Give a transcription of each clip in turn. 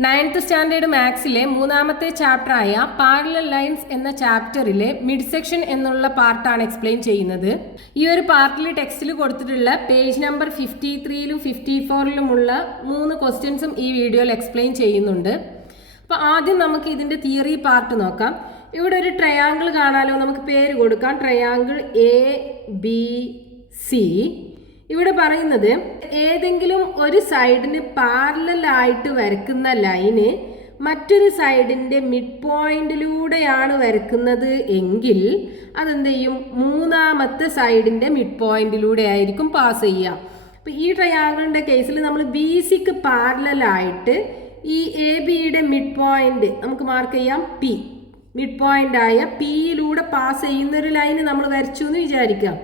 9th standard മാത്സിലെ മൂന്നാമത്തെ ചാപ്റ്ററായ parallel lines എന്ന ചാപ്റ്ററിലെ mid section എന്നുള്ള പാർട്ടാണ് എക്സ്പ്ലെയിൻ ചെയ്യുന്നത്. ഈ ഒരു പാർട്ടിൽ ടെക്സ്റ്റിൽ കൊടുത്തിട്ടുള്ള പേജ് നമ്പർ 53-ലും 54-ലുമുള്ള 3 ക്വസ്റ്റ്യൻസും ഈ വീഡിയോയിൽ എക്സ്പ്ലെയിൻ ചെയ്യുന്നുണ്ട്. അപ്പോൾ ആദ്യം നമുക്ക് ഇതിൻ്റെ തിയറി പാർട്ട് നോക്കാം. ഇവിടെ ഒരു ട്രയാങ്കിൾ കാണാലോ, നമുക്ക് പേര് കൊടുക്കാം ട്രയാങ്കിൾ ABC. ഇവിടെ പറയുന്നത് ഏതെങ്കിലും ഒരു സൈഡിന് പാരലൽ ആയിട്ട് വരയ്ക്കുന്ന ലൈന് മറ്റൊരു സൈഡിൻ്റെ മിഡ് പോയിന്റിലൂടെയാണ് വരയ്ക്കുന്നത് എങ്കിൽ അതെന്ത് ചെയ്യും, മൂന്നാമത്തെ സൈഡിൻ്റെ മിഡ് പോയിന്റിലൂടെ ആയിരിക്കും പാസ് ചെയ്യുക. അപ്പോൾ ഈ ട്രയാങ്കിളിൻ്റെ കേസിൽ നമ്മൾ ബി സിക്ക് പാരലലായിട്ട് ഈ എ ബിയുടെ മിഡ് പോയിന്റ് നമുക്ക് മാർക്ക് ചെയ്യാം പി. മിഡ് പോയിന്റ് ആയ പിയിലൂടെ പാസ് ചെയ്യുന്ന ഒരു ലൈന് നമ്മൾ വരച്ചു എന്ന് വിചാരിക്കാം.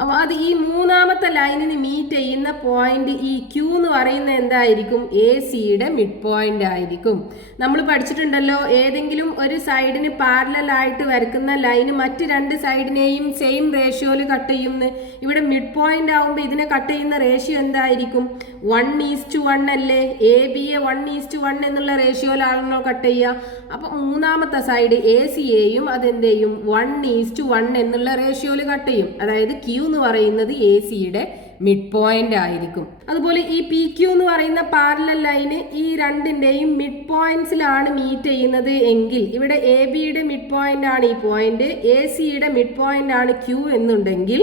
അപ്പോൾ അത് ഈ മൂന്നാമത്തെ ലൈനിന് മീറ്റ് ചെയ്യുന്ന പോയിന്റ് ഈ ക്യൂ എന്ന് പറയുന്ന എന്തായിരിക്കും, എ സിയുടെ മിഡ് പോയിന്റ് ആയിരിക്കും. നമ്മൾ പഠിച്ചിട്ടുണ്ടല്ലോ, ഏതെങ്കിലും ഒരു സൈഡിന് പാരലൽ ആയിട്ട് വരക്കുന്ന ലൈന് മറ്റ് രണ്ട് സൈഡിനെയും സെയിം റേഷ്യോയിൽ കട്ട് ചെയ്യുന്നു. ഇവിടെ മിഡ് പോയിന്റ് ആവുമ്പോൾ ഇതിനെ കട്ട് ചെയ്യുന്ന റേഷ്യോ എന്തായിരിക്കും, 1:1 അല്ലേ. എ ബിയെ 1:1 എന്നുള്ള റേഷ്യോയിലാണല്ലോ കട്ട് ചെയ്യുക. അപ്പം മൂന്നാമത്തെ സൈഡ് എ സിയെയും അതെന്ത് ചെയ്യും, 1:1 എന്നുള്ള റേഷ്യോയിൽ കട്ട് ചെയ്യും. അതായത് ക്യൂ എന്ന് പറയുന്നത് എ സിയുടെ മിഡ് പോയിന്റ് ആയിരിക്കും. അതുപോലെ ഈ പി ക്യൂ എന്ന് പറയുന്ന പാരലൽ ലൈന് ഈ രണ്ടിന്റെയും മിഡ് പോയിന്റ്സിലാണ് മീറ്റ് ചെയ്യുന്നത് എങ്കിൽ ഇവിടെ എ ബിയുടെ മിഡ് പോയിന്റ് ആണ് ഈ പോയിന്റ്, എ സിയുടെ മിഡ് പോയിന്റ് ആണ് ക്യൂ എന്നുണ്ടെങ്കിൽ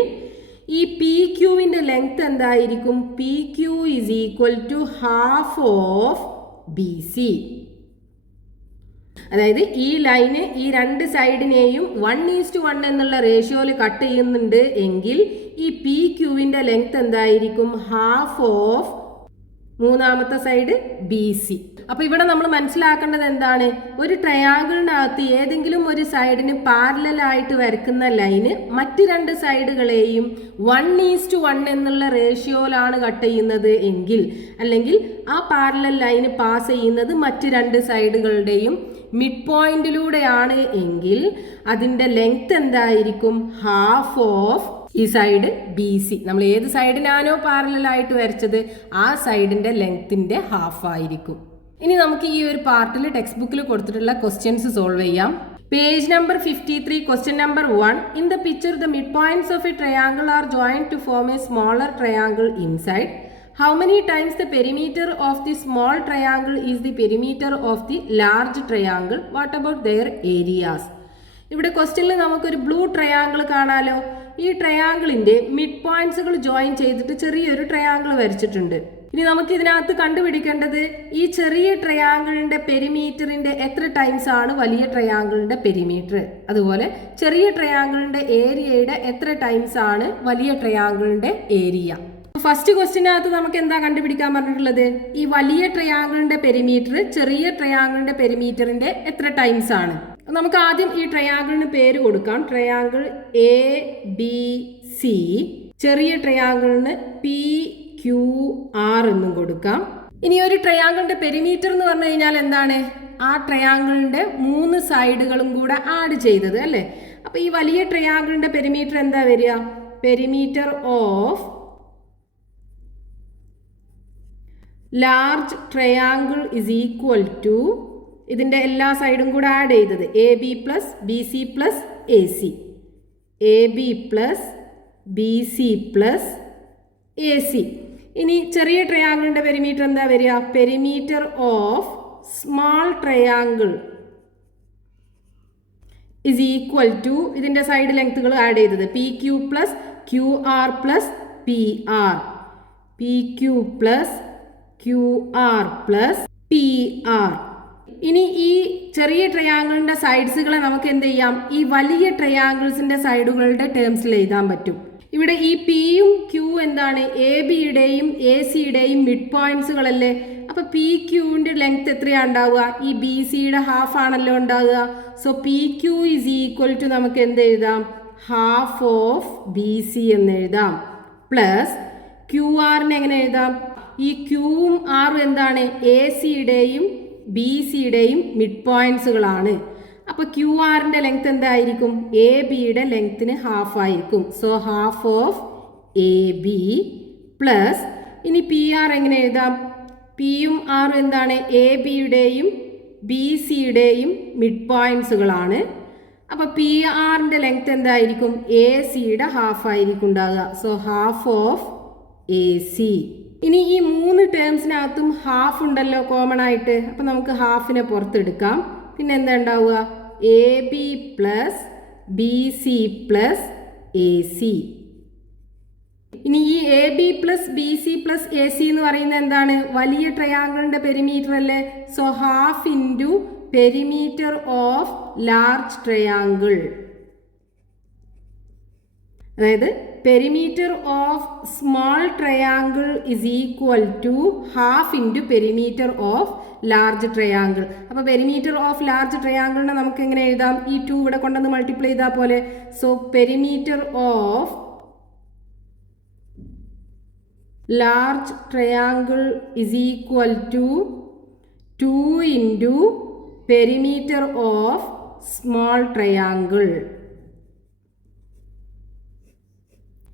ഈ പി ക്യൂവിന്റെ ലെങ്ത് എന്തായിരിക്കും, P Q is equal to half of B C. അതായത് ഈ ലൈന് ഈ രണ്ട് സൈഡിനെയും 1:1 എന്നുള്ള റേഷ്യോയിൽ കട്ട് ചെയ്യുന്നുണ്ട് എങ്കിൽ ഈ പി ക്യൂവിന്റെ ലെങ്ത് എന്തായിരിക്കും, ഹാഫ് ഓഫ് മൂന്നാമത്തെ സൈഡ് ബി സി. അപ്പൊ ഇവിടെ നമ്മൾ മനസ്സിലാക്കേണ്ടത് എന്താണ്, ഒരു ട്രയാങ്കിളിനകത്ത് ഏതെങ്കിലും ഒരു സൈഡിന് പാരലൽ ആയിട്ട് വരക്കുന്ന ലൈന് മറ്റ് രണ്ട് സൈഡുകളെയും 1:1 എന്നുള്ള റേഷ്യോയിലാണ് കട്ട് ചെയ്യുന്നത് എങ്കിൽ, അല്ലെങ്കിൽ ആ പാരലൽ ലൈന് പാസ് ചെയ്യുന്നത് മറ്റ് രണ്ട് സൈഡുകളുടെയും മിഡ് പോയിന്റിലൂടെയാണ് എങ്കിൽ അതിൻ്റെ ലെങ്ത് എന്തായിരിക്കും, ഹാഫ് ഓഫ് ഈ സൈഡ് ബി സി. നമ്മൾ ഏത് സൈഡിനാണോ പാരലൽ ആയിട്ട് വരച്ചത് ആ സൈഡിന്റെ ലെങ്ത്തിന്റെ ഹാഫ് ആയിരിക്കും. ഇനി നമുക്ക് ഈ ഒരു പാർട്ടിൽ ടെക്സ്റ്റ് ബുക്കിൽ കൊടുത്തിട്ടുള്ള ക്വസ്റ്റ്യൻസ് സോൾവ് ചെയ്യാം. Page number 53, question number 1. In the picture the mid points of a triangle are joined to form a smaller triangle inside. How many times the perimeter of the small triangle is the perimeter of the large triangle? What about their areas? ഇവിടെ ക്വസ്റ്റ്യനിൽ നമുക്കൊരു blue triangle കാണാലോ. ഈ ട്രയാങ്കിളിന്റെ mid പോയിന്റ്സുകൾ join ചെയ്തിട്ട് ചെറിയൊരു triangle വരച്ചിട്ടുണ്ട്. ഇനി നമുക്ക് ഇതിനകത്ത് കണ്ടുപിടിക്കേണ്ടത് ഈ ചെറിയ ട്രയാങ്കിളിന്റെ പെരിമീറ്ററിന്റെ എത്ര ടൈംസ് ആണ് വലിയ ട്രയാങ്കിളിന്റെ പെരിമീറ്റർ, അതുപോലെ ചെറിയ ട്രയാങ്കിളിന്റെ ഏരിയയുടെ എത്ര ടൈംസ് ആണ് വലിയ ട്രയാങ്കിളിന്റെ ഏരിയ. ഫസ്റ്റ് ക്വസ്റ്റ്യനകത്ത് നമുക്ക് എന്താ കണ്ടുപിടിക്കാൻ പറഞ്ഞിട്ടുള്ളത്, ഈ വലിയ ട്രയാങ്കിളിന്റെ പെരിമീറ്റർ ചെറിയ ട്രയാങ്കിളിന്റെ പെരിമീറ്ററിന്റെ എത്ര ടൈംസ് ആണ്. നമുക്ക് ആദ്യം ഈ ട്രയാങ്കിളിന് പേര് കൊടുക്കാം. ട്രയാങ്കിൾ എ ബി സി, ചെറിയ ട്രയാങ്കിളിന് പി ക്യൂ ആർ എന്നും കൊടുക്കാം. ഇനി ഒരു ട്രയാങ്കിളിന്റെ പെരിമീറ്റർ എന്ന് പറഞ്ഞു കഴിഞ്ഞാൽ എന്താണ്, ആ ട്രയാങ്കിളിന്റെ 3 സൈഡുകളും കൂടെ ആഡ് ചെയ്തത് അല്ലേ. അപ്പൊ ഈ വലിയ ട്രയാങ്കിളിന്റെ പെരിമീറ്റർ എന്താ വരിക, perimeter of large triangle is equal to ഇതിൻ്റെ എല്ലാ സൈഡും കൂടെ ആഡ് ചെയ്തത് A B plus B C plus A C, A B plus B C plus A C. ഇനി ചെറിയ ട്രയാങ്കിളിൻ്റെ പെരിമീറ്റർ എന്താ വരിക, perimeter of small triangle is equal to ഇതിൻ്റെ സൈഡ് ലെങ്ത്തുകൾ ആഡ് ചെയ്തത് P Q plus Q R plus P R, P Q plus Q R plus P R. ഇനി ഈ ചെറിയ ട്രയാങ്കിളിന്റെ സൈഡ്സുകളെ നമുക്ക് എന്ത് ചെയ്യാം, ഈ വലിയ ട്രയാങ്കിൾസിന്റെ സൈഡുകളുടെ ടേംസിൽ എഴുതാൻ പറ്റും. ഇവിടെ ഈ പിയും ക്യൂ എന്താണ്, എ ബിയുടെയും എ സിയുടെയും മിഡ് പോയിന്റ്സുകളല്ലേ. അപ്പൊ പി ക്യൂവിന്റെ ലെങ്ത് എത്രയാണ് ഉണ്ടാവുക, ഈ ബി സിയുടെ ഹാഫ് ആണല്ലോ ഉണ്ടാവുക. So P Q is equal to നമുക്ക് എന്ത് എഴുതാം, ഹാഫ് ഓഫ് ബി സി എന്ന് എഴുതാം. പ്ലസ് ക്യൂ ആറിനെ എങ്ങനെ എഴുതാം, ഈ ക്യൂവും ആറും എന്താണ്, എ സിയുടെയും ബി സിയുടെയും മിഡ് പോയിന്റ്സുകളാണ്. അപ്പോൾ ക്യൂ ആറിൻ്റെ ലെങ്ത് എന്തായിരിക്കും, എ ബിയുടെ ലെങ്ത്തിന് ഹാഫ് ആയിരിക്കും. So half of A B plus ഇനി പി ആർ എങ്ങനെ എഴുതാം? പിയും ആറും എന്താണ്? എ ബിയുടെയും ബി സിയുടെയും മിഡ് പോയിന്റ്സുകളാണ്. അപ്പോൾ പി ആറിൻ്റെ ലെങ്ത് എന്തായിരിക്കും? എ സിയുടെ ഹാഫ് ആയിരിക്കും ഉണ്ടാകുക. So half of A C. ഇനി ഈ 3 ടേംസിനകത്തും ഹാഫ് ഉണ്ടല്ലോ കോമൺ ആയിട്ട്. അപ്പം നമുക്ക് ഹാഫിനെ പുറത്തെടുക്കാം. പിന്നെ എന്താ ഉണ്ടാവുക? A B plus B C plus A C. ഇനി ഈ A B plus B C plus A C എന്ന് പറയുന്നത് എന്താണ്? വലിയ ട്രയാങ്കിളിൻ്റെ പെരിമീറ്റർ അല്ലേ? So half into perimeter of large triangle. അതായത് perimeter of small triangle is equal to half into perimeter of large triangle. അപ്പോൾ പെരിമീറ്റർ ഓഫ് ലാർജ് ട്രയാങ്കിളിനെ നമുക്ക് എങ്ങനെ എഴുതാം? ഈ 2 ഇവിടെ കൊണ്ടുവന്ന് മൾട്ടിപ്ലൈ ചെയ്താൽ പോലെ. So perimeter of large triangle is equal to 2 into perimeter of small triangle.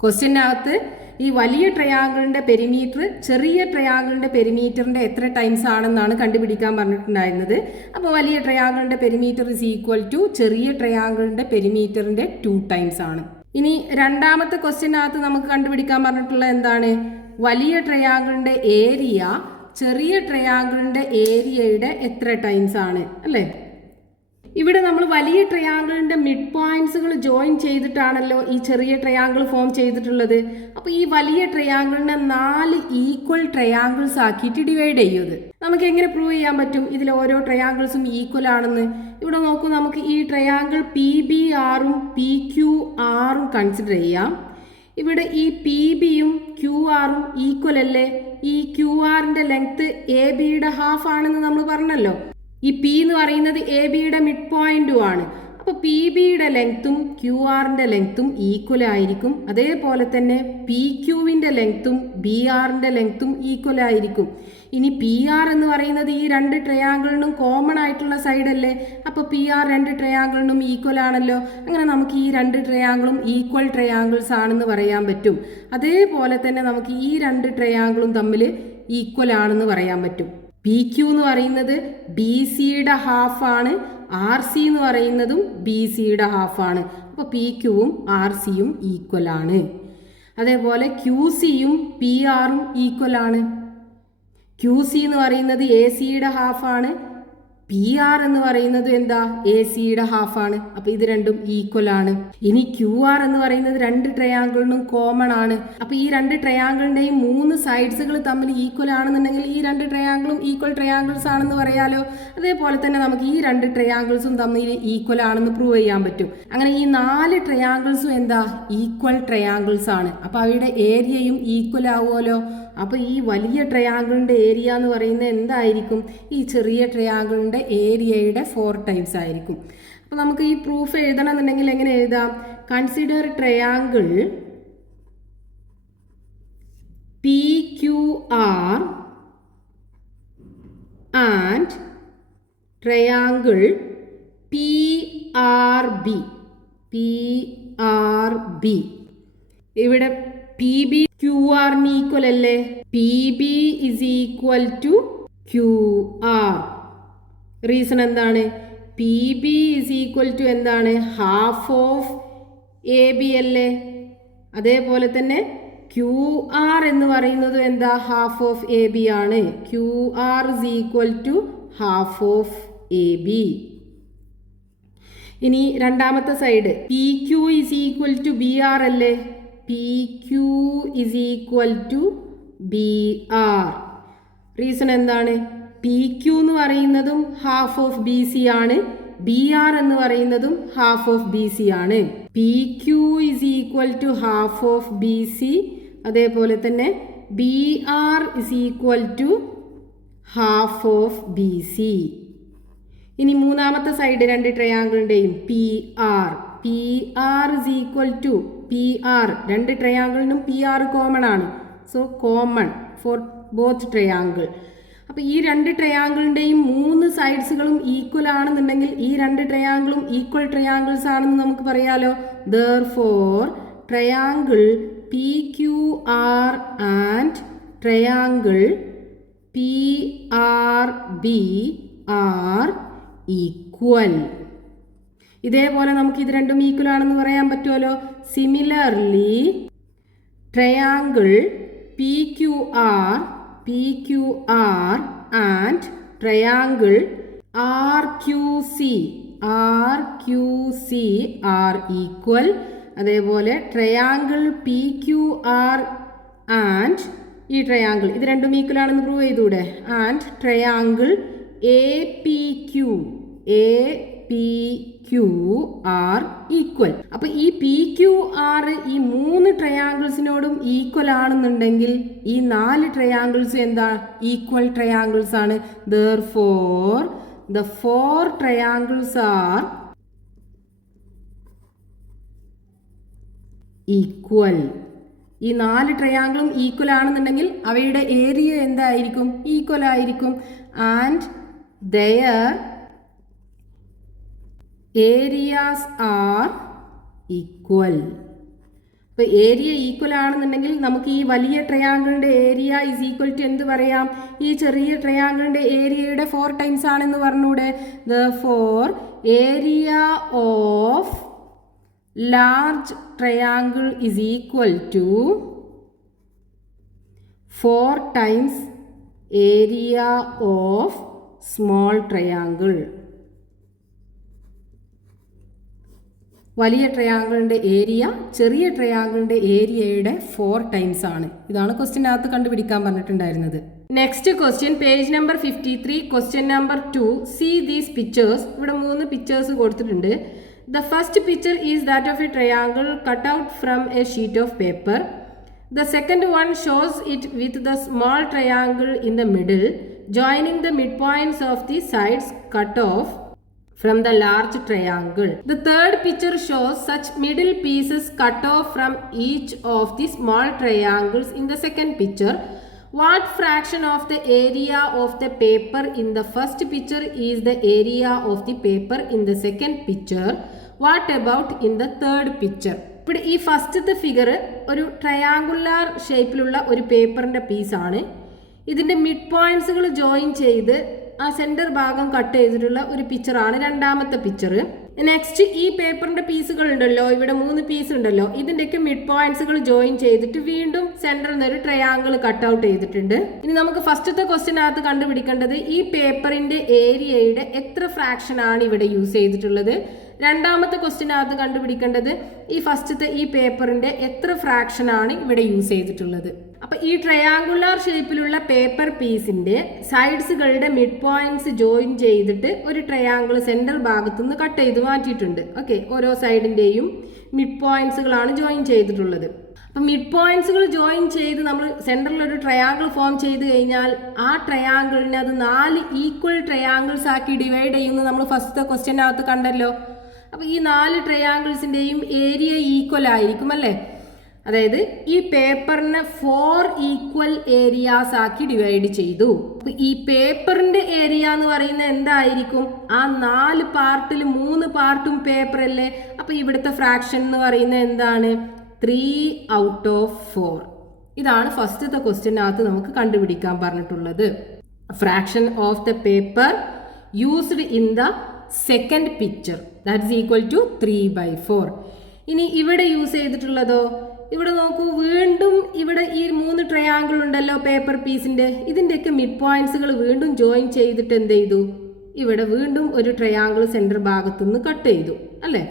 ക്വസ്റ്റ്യനകത്ത് ഈ വലിയ ട്രയാങ്കിളിൻ്റെ പെരിമീറ്റർ ചെറിയ ട്രയാങ്കിളിൻ്റെ പെരിമീറ്ററിൻ്റെ എത്ര ടൈംസ് ആണെന്നാണ് കണ്ടുപിടിക്കാൻ പറഞ്ഞിട്ടുണ്ടായിരുന്നത്. അപ്പോൾ വലിയ ട്രയാങ്കിളിൻ്റെ പെരിമീറ്റർ ഇസ് ഈക്വൽ ടു ചെറിയ ട്രയാങ്കിളിൻ്റെ പെരിമീറ്ററിൻ്റെ 2 ടൈംസ് ആണ്. ഇനി രണ്ടാമത്തെ ക്വസ്റ്റ്യനകത്ത് നമുക്ക് കണ്ടുപിടിക്കാൻ പറഞ്ഞിട്ടുള്ള എന്താണ്? വലിയ ട്രയാങ്കിളിൻ്റെ ഏരിയ ചെറിയ ട്രയാങ്കിളിൻ്റെ ഏരിയയുടെ എത്ര ടൈംസ് ആണ് അല്ലേ? ഇവിടെ നമ്മൾ വലിയ ട്രയാങ്കിളിൻ്റെ മിഡ് പോയിന്റ്സുകൾ ജോയിൻ ചെയ്തിട്ടാണല്ലോ ഈ ചെറിയ ട്രയാങ്കിൾ ഫോം ചെയ്തിട്ടുള്ളത്. അപ്പോൾ ഈ വലിയ ട്രയാങ്കിളിനെ 4 ഈക്വൽ ട്രയാങ്കിൾസ് ആക്കിയിട്ട് ഡിവൈഡ് ചെയ്യുന്നത് നമുക്ക് എങ്ങനെ പ്രൂവ് ചെയ്യാൻ പറ്റും ഇതിൽ ഓരോ ട്രയാങ്കിൾസും ഈക്വൽ ആണെന്ന്? ഇവിടെ നോക്കൂ, നമുക്ക് ഈ ട്രയാങ്കിൾ പി ബി ആറും പി ക്യു ആറും കൺസിഡർ ചെയ്യാം. ഇവിടെ ഈ പി ബിയും ക്യു ആറും ഈക്വൽ അല്ലേ? ഈ ക്യു ആറിൻ്റെ ലെങ്ത് എ ബിയുടെ ഹാഫ് ആണെന്ന് നമ്മൾ പറഞ്ഞല്ലോ. ഈ പി എന്ന് പറയുന്നത് എ ബിയുടെ മിഡ് പോയിന്റും ആണ്. അപ്പോൾ പി ബിയുടെ ലെങ്ത്തും ക്യു ആറിൻ്റെ ലെങ്ത്തും ഈക്വൽ ആയിരിക്കും. അതേപോലെ തന്നെ പി ക്യുവിൻ്റെ ലെങ്ത്തും ബി ആറിൻ്റെ ലെങ്ത്തും ഈക്വൽ ആയിരിക്കും. ഇനി പി ആർ എന്ന് പറയുന്നത് ഈ 2 ട്രയാങ്കിളിനും കോമൺ ആയിട്ടുള്ള സൈഡ് അല്ലേ? അപ്പോൾ പി ആർ 2 ട്രയാങ്കിളിനും ഈക്വൽ ആണല്ലോ. അങ്ങനെ നമുക്ക് ഈ 2 ട്രയാങ്കിളും ഈക്വൽ ട്രയാങ്കിൾസ് ആണെന്ന് പറയാൻ പറ്റും. അതേപോലെ തന്നെ നമുക്ക് ഈ 2 ട്രയാങ്കിളും തമ്മിൽ ഈക്വൽ ആണെന്ന് പറയാൻ പറ്റും. പി ക്യു എന്ന് പറയുന്നത് ബി സിയുടെ ഹാഫാണ്, ആർ സി എന്ന് പറയുന്നതും ബി സിയുടെ ഹാഫാണ്. അപ്പോൾ പി ക്യുവും ആർ സിയും ഈക്വൽ ആണ്. അതേപോലെ ക്യു സിയും പി ആറും ഈക്വൽ ആണ്. ക്യു സി എന്ന് പറയുന്നത് എ സിയുടെ ഹാഫാണ്, പി ആർ എന്ന് പറയുന്നത് എന്താ? എ സിയുടെ ഹാഫാണ്. അപ്പോൾ ഇത് രണ്ടും ഈക്വൽ ആണ്. ഇനി ക്യു ആർ എന്ന് പറയുന്നത് 2 ട്രയാങ്കിളിനും കോമൺ ആണ്. അപ്പോൾ ഈ 2 ട്രയാങ്കിളിൻ്റെയും 3 സൈഡ്സുകൾ തമ്മിൽ ഈക്വൽ ആണെന്നുണ്ടെങ്കിൽ ഈ 2 ട്രയാങ്കിളും ഈക്വൽ ട്രയാങ്കിൾസ് ആണെന്ന് പറയാലോ. അതേപോലെ തന്നെ നമുക്ക് ഈ 2 ട്രയാങ്കിൾസും തമ്മിൽ ഈക്വൽ ആണെന്ന് പ്രൂവ് ചെയ്യാൻ പറ്റും. അങ്ങനെ ഈ 4 ട്രയാങ്കിൾസും എന്താ? ഈക്വൽ ട്രയാങ്കിൾസ് ആണ്. അപ്പോൾ അവയുടെ ഏരിയയും ഈക്വൽ ആവുമല്ലോ. അപ്പോൾ ഈ വലിയ ട്രയാങ്കിളിൻ്റെ ഏരിയ എന്ന് പറയുന്നത് എന്തായിരിക്കും? ഈ ചെറിയ ട്രയാങ്കിളിൻ്റെ ഏരിയയുടെ 4 ടൈംസ് ആയിരിക്കും. അപ്പോൾ നമുക്ക് ഈ പ്രൂഫ് എഴുതണമെന്നുണ്ടെങ്കിൽ എങ്ങനെ എഴുതാം? Consider triangle P Q R and triangle P R B. P R B ഇവിടെ പി ബി ക്യു ആറിന് ഈക്വൽ അല്ലേ? P B is equal to Q R. Reason എന്താണ്? P B is equal to എന്താണ്? Half of A B അല്ലേ? അതേപോലെ തന്നെ Q R എന്ന് പറയുന്നത് എന്താ? ഹാഫ് ഓഫ് എ ബി ആണ്. Q R is equal to half of A B. ഇനി രണ്ടാമത്തെ side P Q is equal to B R അല്ലേ? P Q is equal to B R. Reason എന്താണ്? P Q എന്ന് പറയുന്നതും half of B C ആണ്, B R എന്ന് പറയുന്നതും half of B C ആണ്. P Q is equal to half of B C. അതേപോലെ തന്നെ B R is equal to half of B C. ഇനി മൂന്നാമത്തെ സൈഡ് 2 ട്രയാങ്കിളിൻ്റെയും P R. P R is equal to P R. 2 ട്രയാങ്കിളിനും P are common ആണ്. So common for both triangle. അപ്പോൾ ഈ 2 ട്രയാങ്കിളിൻ്റെയും 3 സൈഡ്സുകളും equal ആണെന്നുണ്ടെങ്കിൽ ഈ 2 ട്രയാങ്കിളും ഈക്വൽ ട്രയാങ്കിൾസ് ആണെന്ന് നമുക്ക് പറയാലോ. Therefore triangle P Q R and triangle P R B are equal. ഇതേപോലെ നമുക്ക് ഇത് രണ്ടും ഈക്വൽ ആണെന്ന് പറയാൻ പറ്റുമല്ലോ. Similarly triangle P Q R and triangle R Q C are equal. അതേപോലെ triangle P Q R and ഈ ട്രയാങ്കിൾ ഇത് രണ്ടും ഈക്വൽ ആണെന്ന് പ്രൂവ് ചെയ്തൂടെ. And triangle A P Q R equal. അപ്പൊ ഈ പി ക്യു ആർ ഈ 3 ട്രയാങ്കിൾസിനോടും ഈക്വൽ ആണെന്നുണ്ടെങ്കിൽ ഈ 4 ട്രയാങ്കിൾസ് എന്താ ഈക്വൽ ട്രയാങ്കിൾസ് ആണ്. Therefore the 4 triangles are equal. ഈ 4 ട്രയാങ്കിളും ഈക്വൽ ആണെന്നുണ്ടെങ്കിൽ അവയുടെ ഏരിയ എന്തായിരിക്കും? ഈക്വൽ ആയിരിക്കും. And their areas are equal. അപ്പോൾ ഏരിയ ഈക്വൽ ആണെന്നുണ്ടെങ്കിൽ നമുക്ക് ഈ വലിയ ട്രയാങ്കിളിൻ്റെ ഏരിയ ഈസ് ഈക്വൽ ടു എന്ത് പറയാം? ഈ ചെറിയ ട്രയാങ്കിളിൻ്റെ ഏരിയയുടെ 4 ടൈംസ് ആണെന്ന് പറഞ്ഞൂടെ. Therefore area of large triangle is equal to 4 times area of small triangle. വലിയ ട്രയാങ്കിളിൻ്റെ ഏരിയ ചെറിയ ട്രയാങ്കിളിൻ്റെ ഏരിയയുടെ 4 ടൈംസ് ആണ്. ഇതാണ് ക്വസ്റ്റ്യനകത്ത് കണ്ടുപിടിക്കാൻ പറഞ്ഞിട്ടുണ്ടായിരുന്നത്. Next question, page number 53, question number 2. See these pictures. ഇവിടെ 3 പിക്ചേഴ്സ് കൊടുത്തിട്ടുണ്ട്. The first picture is that of a triangle cut out from a sheet of paper. The second one shows it with the small triangle in the middle joining the midpoints of the sides cut off from the large triangle. The third picture shows such middle pieces cut off from each of the small triangles in the second picture. What fraction of the area of the paper in the first picture is the area of the paper in the second picture? What about in the third picture? ഇവിടെ ഈ ഫസ്റ്റത്തെ figure ഒരു triangular ഷേപ്പിലുള്ള ഒരു പേപ്പറിൻ്റെ പീസാണ്. ഇതിൻ്റെ mid പോയിന്റ്സുകൾ join ചെയ്ത് ആ സെൻറ്റർ ഭാഗം കട്ട് ചെയ്തിട്ടുള്ള ഒരു പിക്ചറാണ് രണ്ടാമത്തെ പിക്ചർ. നെക്സ്റ്റ് ഈ പേപ്പറിൻ്റെ പീസുകൾ ഉണ്ടല്ലോ, ഇവിടെ 3 പീസ് ഉണ്ടല്ലോ, ഇതിൻ്റെയൊക്കെ മിഡ് പോയിന്റ്സുകൾ ജോയിൻ ചെയ്തിട്ട് വീണ്ടും സെൻറ്ററിൽ നിന്ന് ഒരു ട്രയാങ്കിൾ കട്ട് ഔട്ട് ചെയ്തിട്ടുണ്ട്. ഇനി നമുക്ക് ഫസ്റ്റത്തെ ക്വസ്റ്റ്യനകത്ത് കണ്ടുപിടിക്കേണ്ടത് ഈ പേപ്പറിൻ്റെ ഏരിയയുടെ എത്ര ഫ്രാക്ഷൻ ആണ് ഇവിടെ യൂസ് ചെയ്തിട്ടുള്ളത്. രണ്ടാമത്തെ ക്വസ്റ്റ്യനകത്ത് കണ്ടുപിടിക്കേണ്ടത് ഈ ഫസ്റ്റത്തെ ഈ പേപ്പറിൻ്റെ എത്ര ഫ്രാക്ഷൻ ആണ് ഇവിടെ യൂസ് ചെയ്തിട്ടുള്ളത്. അപ്പോൾ ഈ ട്രയാങ്കുലാർ ഷേപ്പിലുള്ള പേപ്പർ പീസിൻ്റെ സൈഡ്സുകളുടെ മിഡ് പോയിന്റ്സ് ജോയിൻ ചെയ്തിട്ട് ഒരു ട്രയാങ്കിൾ സെൻട്രൽ ഭാഗത്തുനിന്ന് കട്ട് ചെയ്ത് മാറ്റിയിട്ടുണ്ട്. ഓക്കെ, ഓരോ സൈഡിൻ്റെയും മിഡ് പോയിന്റ്സുകളാണ് ജോയിൻ ചെയ്തിട്ടുള്ളത്. അപ്പം മിഡ് പോയിന്റ്സുകൾ ജോയിൻ ചെയ്ത് നമ്മൾ സെൻട്രലിൽ ഒരു ട്രയാങ്കിൾ ഫോം ചെയ്ത് കഴിഞ്ഞാൽ ആ ട്രയാങ്കിളിനെ അത് 4 ഈക്വൽ ട്രയാങ്കിൾസ് ആക്കി ഡിവൈഡ് ചെയ്യുന്നത് നമ്മൾ ഫസ്റ്റത്തെ ക്വസ്റ്റ്യനകത്ത് കണ്ടല്ലോ. അപ്പോൾ ഈ 4 ട്രയാങ്കിൾസിൻ്റെയും ഏരിയ ഈക്വൽ ആയിരിക്കും അല്ലേ. അതായത് ഈ പേപ്പറിനെ 4 ഈക്വൽ ഏരിയാസ് ആക്കി ഡിവൈഡ് ചെയ്തു. അപ്പോൾ ഈ പേപ്പറിൻ്റെ ഏരിയ എന്ന് പറയുന്നത് എന്തായിരിക്കും? ആ 4 പാർട്ടിൽ 3 പാർട്ടും പേപ്പർ അല്ലേ. അപ്പോൾ ഇവിടുത്തെ ഫ്രാക്ഷൻ എന്ന് പറയുന്നത് എന്താണ്? 3 ഔട്ട് ഓഫ് 4. ഇതാണ് ഫസ്റ്റത്തെ ക്വസ്റ്റ്യനകത്ത് നമുക്ക് കണ്ടുപിടിക്കാൻ പറഞ്ഞിട്ടുള്ളത്. Fraction of the paper used in the second picture that is equal to 3/4. ഇനി ഇവിടെ യൂസ് ചെയ്തിട്ടുള്ളതോ, ഇവിടെ നോക്കൂ, വീണ്ടും ഇവിടെ ഈ 3 ട്രയാങ്കിൾ ഉണ്ടല്ലോ പേപ്പർ പീസിൻ്റെ, ഇതിൻ്റെയൊക്കെ മിഡ് പോയിന്റ്സുകൾ വീണ്ടും ജോയിൻ ചെയ്തിട്ട് എന്ത് ചെയ്തു? ഇവിടെ വീണ്ടും ഒരു ട്രയാങ്കിൾ സെൻറ്റർ ഭാഗത്തുനിന്ന് കട്ട് ചെയ്തു അല്ലേ.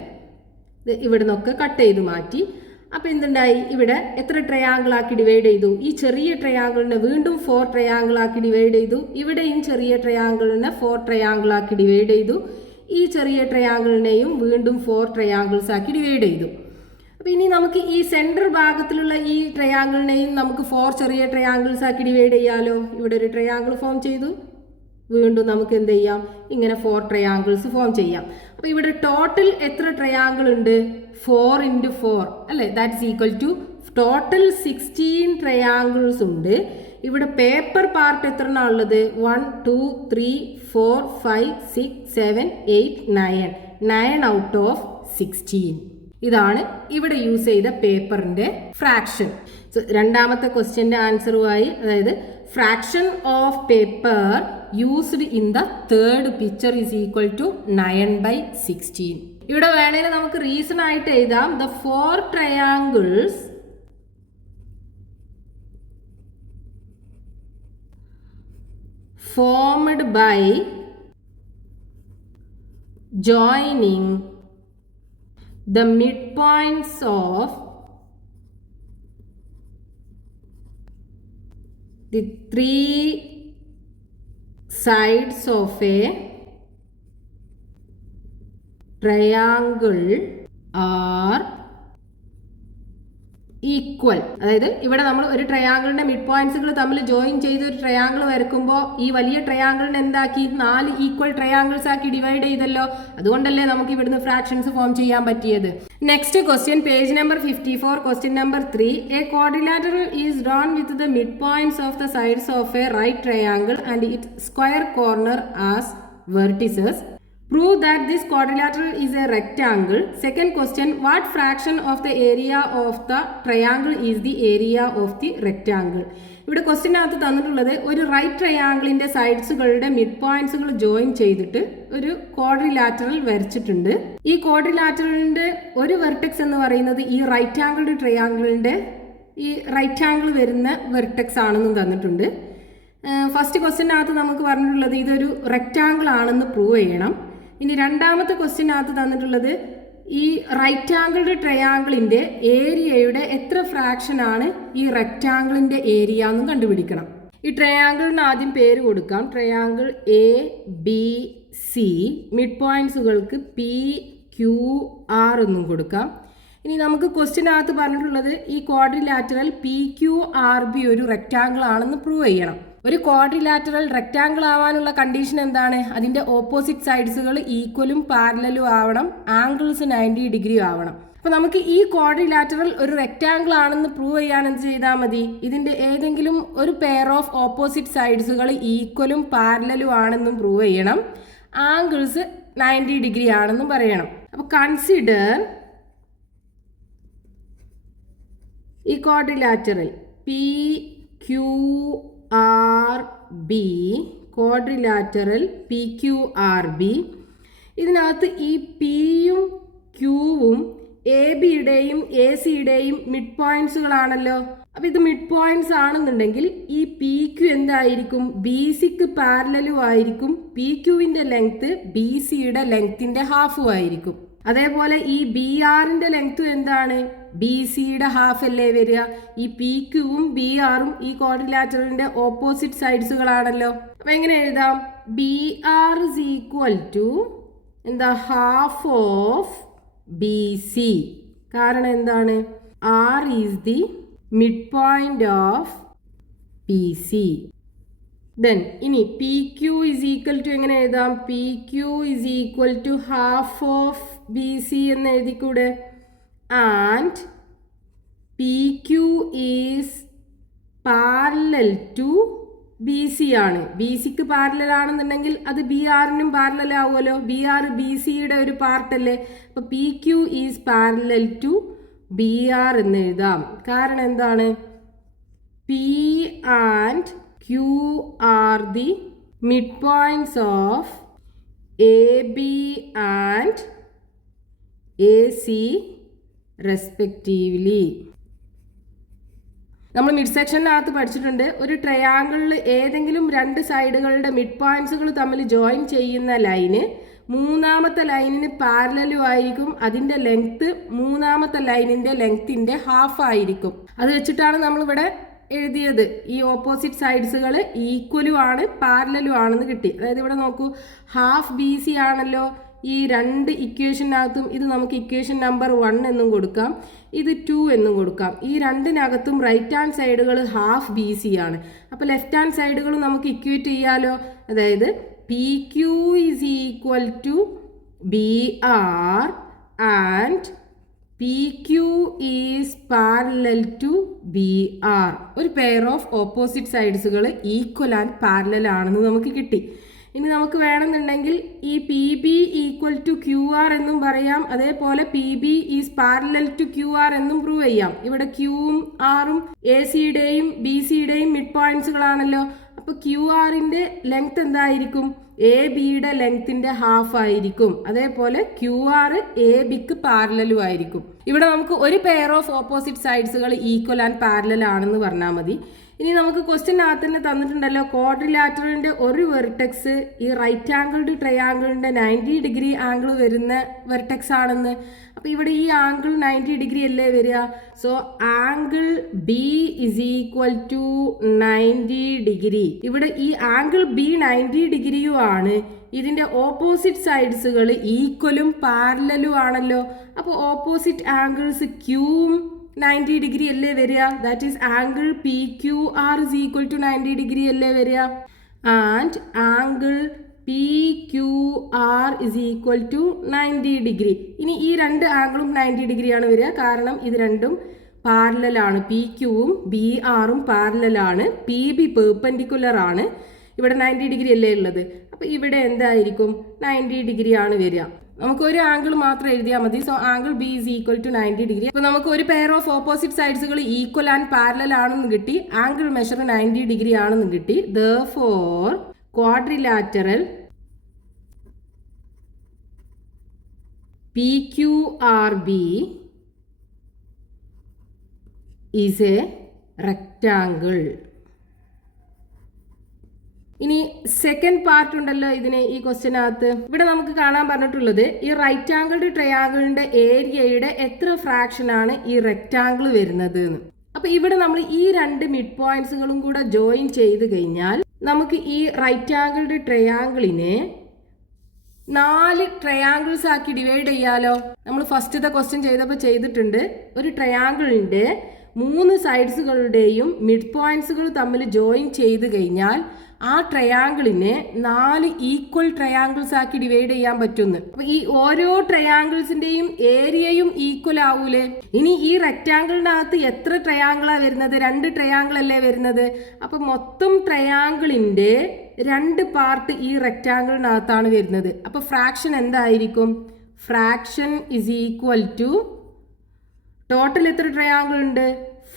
ഇവിടെ നിന്നൊക്കെ കട്ട് ചെയ്ത് മാറ്റി. അപ്പോൾ എന്തുണ്ടായി? ഇവിടെ എത്ര ട്രയാങ്കിൾ ആക്കി ഡിവൈഡ് ചെയ്തു? ഈ ചെറിയ ട്രയാങ്കിളിനെ വീണ്ടും 4 ട്രയാങ്കിൾ ആക്കി ഡിവൈഡ് ചെയ്തു. ഇവിടെയും ചെറിയ ട്രയാങ്കിളിനെ 4 ട്രയാങ്കിൾ ആക്കി ഡിവൈഡ് ചെയ്തു. ഈ ചെറിയ ട്രയാങ്കിളിനെയും വീണ്ടും 4 ട്രയാങ്കിൾസ് ആക്കി ഡിവൈഡ് ചെയ്തു. അപ്പോൾ ഇനി നമുക്ക് ഈ സെൻറ്റർ ഭാഗത്തിലുള്ള ഈ ട്രയാങ്കിളിനെയും നമുക്ക് 4 ചെറിയ ട്രയാങ്കിൾസ് ആക്കി ഡിവൈഡ് ചെയ്യാമല്ലോ. ഇവിടെ ഒരു ട്രയാങ്കിൾ ഫോം ചെയ്തു, വീണ്ടും നമുക്ക് എന്ത് ചെയ്യാം? ഇങ്ങനെ 4 ട്രയാങ്കിൾസ് ഫോം ചെയ്യാം. അപ്പോൾ ഇവിടെ ടോട്ടൽ എത്ര ട്രയാങ്കിൾ ഉണ്ട്? 4 × 4 അല്ലേ. That's equal to total 16 triangles ഉണ്ട്. ഇവിടെ പേപ്പർ പാർട്ട് എത്ര ഉള്ളത്? 1 2 3 4 5 6 7 8 9 ഔട്ട് ഓഫ് 16. ഇതാണ് ഇവിടെ യൂസ് ചെയ്ത പേപ്പറിന്റെ ഫ്രാക്ഷൻ. രണ്ടാമത്തെ ക്വസ്റ്റ്യന്റെ ആൻസറുമായി, അതായത് fraction of paper used in the third picture is equal to 9/16. ഇവിടെ വേണമെങ്കിൽ നമുക്ക് റീസൺ ആയിട്ട് എഴുതാം, the 4 triangles formed by joining the midpoints of the 3 sides of a triangle are equal. അതായത് ഇവിടെ നമ്മൾ ഒരു ട്രയാങ്കിളിന്റെ മിഡ് പോയിന്റ്സുകൾ തമ്മിൽ ജോയിൻ ചെയ്ത് ഒരു ട്രയാങ്കിൾ വരയ്ക്കുമ്പോൾ ഈ വലിയ ട്രയാങ്കിളിനെ എന്താക്കി 4 ഈക്വൽ ട്രയാങ്കിൾസ് ആക്കി ഡിവൈഡ് ചെയ്തല്ലോ. അതുകൊണ്ടല്ലേ നമുക്ക് ഇവിടുന്ന് ഫ്രാക്ഷൻസ് ഫോം ചെയ്യാൻ പറ്റിയത്. Next question, page number 54, question number 3. A quadrilateral is drawn with the mid points of the sides of a right triangle and it square corner as vertices. Prove that this quadrilateral is a rectangle. Second question, what fraction of the area of the triangle is the area of the rectangle? ഇവിടെ ക്വസ്റ്റ്യനകത്ത് തന്നിട്ടുള്ളത് ഒരു right ട്രയാങ്കിളിന്റെ സൈഡ്സുകളുടെ mid പോയിന്റ്സുകൾ join ചെയ്തിട്ട് ഒരു quadrilateral വരച്ചിട്ടുണ്ട്. ഈ ക്വാഡ്രിലാറ്ററലിന്റെ ഒരു vertex എന്ന് പറയുന്നത് ഈ റൈറ്റ് ആംഗിൾഡ് ട്രയാങ്കിളിന്റെ ഈ റൈറ്റ് ആംഗിൾ വരുന്ന വെർട്ടെക്സ് ആണെന്നും തന്നിട്ടുണ്ട്. ഫസ്റ്റ് ക്വസ്റ്റ്യനകത്ത് നമുക്ക് പറഞ്ഞിട്ടുള്ളത് ഇതൊരു റെക്റ്റാങ്കിൾ ആണെന്ന് പ്രൂവ് ചെയ്യണം. ഇനി രണ്ടാമത്തെ ക്വസ്റ്റ്യനകത്ത് തന്നിട്ടുള്ളത് ഈ റൈറ്റ് ആംഗിൾഡ് ട്രയാങ്കിളിന്റെ ഏരിയയുടെ എത്ര ഫ്രാക്ഷൻ ആണ് ഈ റെക്റ്റാങ്കിളിന്റെ ഏരിയ എന്നും കണ്ടുപിടിക്കണം. ഈ ട്രയാങ്കിളിന് ആദ്യം പേര് കൊടുക്കാം. ട്രയാങ്കിൾ ABC, മിഡ് പോയിന്റ്സുകൾക്ക് PQR എന്നും കൊടുക്കാം. ഇനി നമുക്ക് ക്വസ്റ്റ്യനകത്ത് പറഞ്ഞിട്ടുള്ളത് ഈ ക്വാഡ്രിലാറ്ററൽ PQRB ഒരു റെക്റ്റാങ്കിൾ ആണെന്ന് പ്രൂവ് ചെയ്യണം. ഒരു ക്വാഡ്രിലാറ്ററൽ റെക്റ്റാങ്കിൾ ആവാനുള്ള കണ്ടീഷൻ എന്താണ്? അതിന്റെ ഓപ്പോസിറ്റ് സൈഡ്സുകൾ ഈക്വലും പാരലലും ആവണം, ആംഗിൾസ് 90 ഡിഗ്രി ആവണം. അപ്പൊ നമുക്ക് ഈ ക്വാഡ്രിലാറ്ററൽ ഒരു റെക്റ്റാങ്കിൾ ആണെന്ന് പ്രൂവ് ചെയ്യാൻ എന്ത് ചെയ്താൽ മതി? ഇതിന്റെ ഏതെങ്കിലും ഒരു പെയർ ഓഫ് ഓപ്പോസിറ്റ് സൈഡ്സുകൾ ഈക്വലും പാരലലും ആണെന്നും പ്രൂവ് ചെയ്യണം, ആംഗിൾസ് 90 ഡിഗ്രി ആണെന്നും പറയണം. അപ്പൊ കൺസിഡർ ഈ ക്വാഡ്രിലാറ്ററൽ PQRB, ക്വാഡ്രിലാറ്ററൽ PQRB. ഇതിനകത്ത് ഈ പിയും ക്യൂവും AB-യുടെയും AC-യുടെയും മിഡ് പോയിന്റ്സുകളാണല്ലോ. അപ്പൊ ഇത് മിഡ് പോയിന്റ്സ് ആണെന്നുണ്ടെങ്കിൽ ഈ PQ എന്തായിരിക്കും? BCക്ക് പാരലലും ആയിരിക്കും. PQവിന്റെ ലെങ്ത് BCയുടെ ലെങ്ത്തിന്റെ ഹാഫും ആയിരിക്കും. അതേപോലെ ഈ BRന്റെ ലെങ്ത്തും എന്താണ്? BCയുടെ ഹാഫ് അല്ലേ വരിക. ഈ PQവും BRും ഈ ക്വാഡ്രിലാറ്ററലിന്റെ ഓപ്പോസിറ്റ് സൈഡ്സുകളാണല്ലോ. അപ്പൊ എങ്ങനെ എഴുതാം? BR ഇസ് ഈക്വൽ ടു എന്താ? Half of BC. കാരണം എന്താണ്? R is the mid point of PC. Then ഇനി PQ ഇസ് ഈക്വൽ ടു എങ്ങനെ എഴുതാം? PQ is equal to half of BC എന്ന് എഴുതിക്കൂടെ? And PQ is parallel to BC ആണ്. BCക്ക് parallel ആണെന്നുണ്ടെങ്കിൽ അത് BRനും പാരലൽ ആവുമല്ലോ. BR BCയുടെ ഒരു പാർട്ടല്ലേ. അപ്പൊ PQ is parallel to BR എന്ന് എഴുതാം. കാരണം എന്താണ്? P and Q are the midpoints of AB and AC respectively. നമ്മൾ മിഡ് സെക്ഷനകത്ത് പഠിച്ചിട്ടുണ്ട്, ഒരു ട്രയാങ്കിളിൽ ഏതെങ്കിലും രണ്ട് സൈഡുകളുടെ മിഡ് പോയിന്റ്സുകൾ തമ്മിൽ ജോയിൻ ചെയ്യുന്ന ലൈന് മൂന്നാമത്തെ ലൈനിന് പാരലലും ആയിരിക്കും. അതിൻ്റെ ലെങ്ത് മൂന്നാമത്തെ ലൈനിൻ്റെ ലെങ്ത്തിൻ്റെ ഹാഫ് ആയിരിക്കും. അത് വെച്ചിട്ടാണ് നമ്മളിവിടെ എഴുതിയത്. ഈ ഓപ്പോസിറ്റ് സൈഡ്സുകൾ ഈക്വലും ആണ് പാരലലും ആണെന്ന് കിട്ടി. അതായത് ഇവിടെ നോക്കൂ, ഹാഫ് BC ആണല്ലോ ഈ രണ്ട് ഇക്വേഷനകത്തും. ഇത് നമുക്ക് ഇക്വേഷൻ നമ്പർ 1 എന്നും കൊടുക്കാം, ഇത് 2 എന്നും കൊടുക്കാം. ഈ രണ്ടിനകത്തും റൈറ്റ് ഹാൻഡ് സൈഡുകൾ ഹാഫ് BC ആണ്. അപ്പോൾ ലെഫ്റ്റ് ഹാൻഡ് സൈഡുകൾ നമുക്ക് ഇക്വേറ്റ് ചെയ്യാലോ. അതായത് PQ is equal to BR and PQ is parallel to BR. ഒരു പെയർ ഓഫ് ഓപ്പോസിറ്റ് സൈഡ്സുകൾ ഈക്വൽ ആൻഡ് പാരലൽ ആണെന്ന് നമുക്ക് കിട്ടി. ഇനി നമുക്ക് വേണമെന്നുണ്ടെങ്കിൽ ഈ P B equal to Q R എന്നും പറയാം. അതേപോലെ P B is parallel to Q R എന്നും പ്രൂവ് ചെയ്യാം. ഇവിടെ ക്യൂവും ആറും എ സിയുടെയും ബി സിയുടെയും മിഡ് പോയിന്റ്സുകളാണല്ലോ. അപ്പോൾ ക്യു ആറിന്റെ ലെങ്ത് എന്തായിരിക്കും? എ ബിയുടെ ലെങ്ത്തിന്റെ ഹാഫ് ആയിരിക്കും. അതേപോലെ ക്യു ആർ എ ബിക്ക് പാരലലും ആയിരിക്കും. ഇവിടെ നമുക്ക് ഒരു പെയർ ഓഫ് ഓപ്പോസിറ്റ് സൈഡ്സുകൾ ഈക്വൽ ആൻഡ് പാരലൽ ആണെന്ന് പറഞ്ഞാൽ മതി. ഇനി നമുക്ക് ക്വസ്റ്റ്യനകത്ത് തന്നെ തന്നിട്ടുണ്ടല്ലോ, ക്വാഡ്രിലാറ്ററലിന്റെ ഒരു വെർട്ടെക്സ് ഈ റൈറ്റ് ആംഗിൾഡ് ട്രയാംഗിളിന്റെ 90 ഡിഗ്രി ആംഗിൾ വരുന്ന വെർട്ടെക്സ് ആണെന്ന്. അപ്പൊ ഇവിടെ ഈ ആംഗിൾ 90 ഡിഗ്രി അല്ലേ വരിക? So angle B is equal to 90 degree. ഇവിടെ ഈ ആംഗിൾ ബി 90 ഡിഗ്രിയും ആണ്. ഇതിന്റെ ഓപ്പോസിറ്റ് സൈഡ്സുകൾ ഈക്വലും പാരലലും ആണല്ലോ. അപ്പോൾ ഓപ്പോസിറ്റ് ആംഗിൾസ് ക്യൂവും 90 ഡിഗ്രി അല്ലേ വരിക? That is angle P Q R is equal to 90 degree അല്ലേ വരിക? And angle P Q R is equal to 90 degree. ഇനി ഈ രണ്ട് ആംഗിളും 90 ഡിഗ്രിയാണ് വരിക, കാരണം ഇത് രണ്ടും പാരലലാണ്. പി ക്യൂവും ബി ആറും പാരലലാണ്. പി ബി പെർപെൻഡിക്കുലർ ആണ്. ഇവിടെ 90 ഡിഗ്രി അല്ലേ ഉള്ളത്. അപ്പോൾ ഇവിടെ എന്തായിരിക്കും? 90 ഡിഗ്രി ആണ് വരിക. നമുക്ക് ഒരു ആംഗിൾ മാത്രം എഴുതിയാൽ മതി. So angle B is equal to 90 degree. അപ്പോൾ നമുക്ക് ഒരു പെയർ ഓഫ് ഓപ്പോസിറ്റ് സൈഡ്സുകൾ ഈക്വൽ ആൻഡ് പാരലൽ ആണെന്ന് കിട്ടി. ആംഗിൾ മെഷർ 90 ഡിഗ്രി ആണെന്ന് കിട്ടി. Therefore quadrilateral PQRB is a rectangle. ഇനി സെക്കൻഡ് പാർട്ട് ഉണ്ടല്ലോ ഇതിന് ഈ ക്വസ്റ്റ്യനകത്ത്. ഇവിടെ നമുക്ക് കാണാൻ പറഞ്ഞിട്ടുള്ളത് ഈ റൈറ്റ് ആംഗിൾഡ് ട്രയാംഗിളിന്റെ ഏരിയയുടെ എത്ര ഫ്രാക്ഷൻ ആണ് ഈ റെക്ടാംഗിൾ വരുന്നത് എന്ന്. അപ്പൊ ഇവിടെ നമ്മൾ ഈ രണ്ട് മിഡ് പോയിന്റ്സുകളും കൂടെ ജോയിൻ ചെയ്ത് കഴിഞ്ഞാൽ നമുക്ക് ഈ റൈറ്റ് ആംഗിൾഡ് ട്രയാംഗിളിനെ 4 ട്രയാംഗിൾസ് ആക്കി ഡിവൈഡ് ചെയ്യാലോ. നമ്മൾ ഫസ്റ്റത്തെ ക്വസ്റ്റ്യൻ ചെയ്തപ്പോൾ ചെയ്തിട്ടുണ്ട്. ഒരു ട്രയാംഗിളിന്റെ 3 സൈഡ്സുകളുടെയും മിഡ് പോയിന്റ്സുകൾ തമ്മിൽ ജോയിൻ ചെയ്ത് കഴിഞ്ഞാൽ ആ ട്രയാംഗിളിനെ 4 ഈക്വൽ ട്രയാംഗിൾസ് ആക്കി ഡിവൈഡ് ചെയ്യാൻ പറ്റുന്നു. അപ്പൊ ഈ ഓരോ ട്രയാംഗിൾസിന്റെയും ഏരിയയും ഈക്വൽ ആവൂലേ? ഇനി ഈ റെക്ടാംഗിളിനകത്ത് എത്ര ട്രയാംഗിളാ വരുന്നത്? 2 ട്രയാംഗിൾ അല്ലേ വരുന്നത്. അപ്പൊ മൊത്തം ട്രയാംഗിളിന്റെ 2 പാർട്ട് ഈ റെക്ടാംഗിളിനകത്താണ് വരുന്നത്. അപ്പൊ ഫ്രാക്ഷൻ എന്തായിരിക്കും? Fraction is equal to total എത്ര ട്രയാംഗിൾ ഉണ്ട്?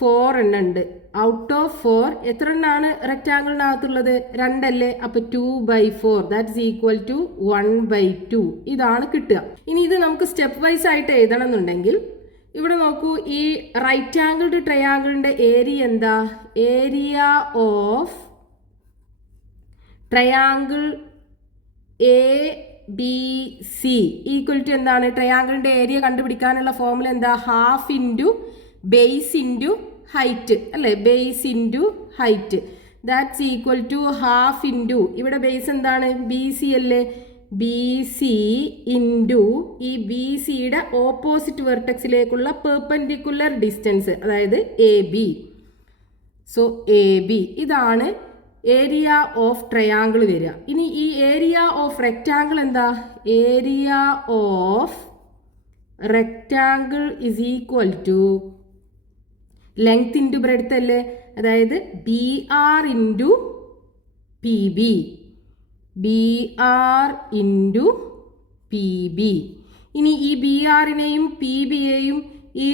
4 എണ്ണം ഉണ്ട്. ഔട്ട് ഓഫ് 4 എത്ര എണ്ണാണ് റെക്ടാംഗിളിനകത്തുള്ളത്? 2 അല്ലേ? അപ്പൊ 2/4 ദാറ്റ് ഇസ് ഈക്വൽ ടു 1/2 ഇതാണ് കിട്ടുക. ഇനി ഇത് നമുക്ക് സ്റ്റെപ്പ് വൈസ് ആയിട്ട് എഴുതണം എന്നുണ്ടെങ്കിൽ ഇവിടെ നോക്കൂ, ഈ റൈറ്റ് ആംഗിൾഡ് ട്രയാംഗിളിന്റെ ഏരിയ എന്താ? Area of triangle A B C equal to എന്താണ്? ട്രയാംഗിളിന്റെ ഏരിയ കണ്ടുപിടിക്കാനുള്ള ഫോർമുല എന്താ? Half into base into height അല്ലേ? Base into height that's equal to half into, ഇവിടെ ബേസ് എന്താണ്? ബി സി അല്ലേ? ബി സി ഇൻറ്റു ഈ ബി സിയുടെ ഓപ്പോസിറ്റ് വെർട്ടെക്സിലേക്കുള്ള പെർപെൻഡിക്കുലർ ഡിസ്റ്റൻസ്, അതായത് A B. So A B ഇതാണ് ഏരിയ ഓഫ് ട്രയാംഗിൾ വരിക. ഇനി ഈ ഏരിയ ഓഫ് റെക്റ്റാംഗിൾ എന്താ? Area of rectangle is equal to length into breadth അല്ലേ? അതായത് B R into P B. B R into P B. ഇനി ഈ ബി ആറിനെയും പി ബിയെയും ഈ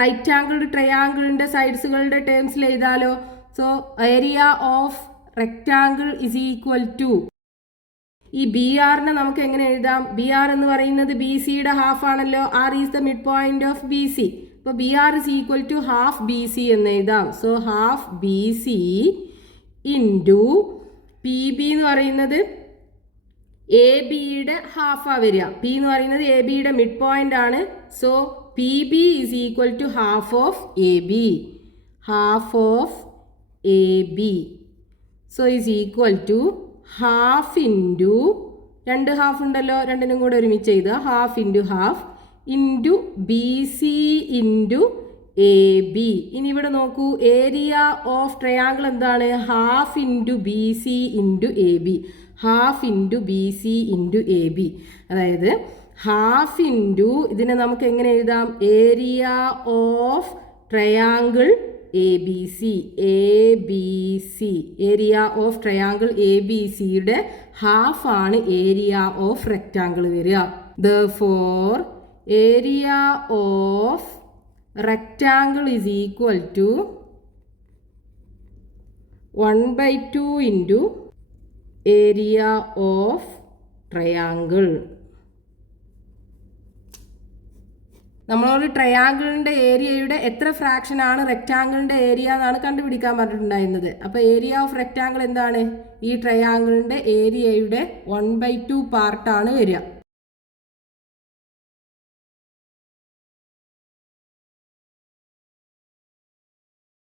റൈറ്റ് ആംഗിൾഡ് ട്രയാംഗിളിൻ്റെ സൈഡ്സുകളുടെ ടേംസിൽ എഴുതാലോ. So area of rectangle is equal to, ഈ ബി ആറിനെ നമുക്ക് എങ്ങനെ എഴുതാം? ബി ആർ എന്ന് പറയുന്നത് ബി സിയുടെ ഹാഫ് ആണല്ലോ. R is the mid point of B C. അപ്പോൾ B R is equal to half B C എന്ന് എഴുതാം. So half B C into P B എന്ന് പറയുന്നത് എ ബിയുടെ ഹാഫാ വരിക. പി എന്ന് പറയുന്നത് എ ബിയുടെ മിഡ് പോയിന്റ് ആണ്. So P B is equal to half of A B. Half of A B. So is equal to half into 2 half ഉണ്ടല്ലോ, രണ്ടിനും കൂടെ ഒരുമിച്ച് എഴുതുക. Half into half into B C into A B. ഇനി ഇവിടെ നോക്കൂ, area of triangle എന്താണ്? Half into B C into A B. Half into B C into A B. അതായത് ഹാഫ് ഇൻറ്റു ഇതിനെ നമുക്ക് എങ്ങനെ എഴുതാം? Area of triangle ABC, area of triangle ABCയുടെ ഹാഫ് ആണ് ഏരിയ ഓഫ് റെക്റ്റാങ്കിൾ വരിക. Therefore, area of rectangle is equal to 1/2 into area of triangle. നമ്മളോട് ട്രയാങ്കിളിൻ്റെ ഏരിയയുടെ എത്ര ഫ്രാക്ഷനാണ് റെക്റ്റാങ്കിളിൻ്റെ ഏരിയ എന്നാണ് കണ്ടുപിടിക്കാൻ പറഞ്ഞിട്ടുണ്ടായിരുന്നത്. അപ്പോൾ ഏരിയ ഓഫ് റെക്റ്റാങ്കിൾ എന്താണ്? ഈ ട്രയാങ്കിളിൻ്റെ ഏരിയയുടെ 1/2 പാർട്ടാണ് വരിക.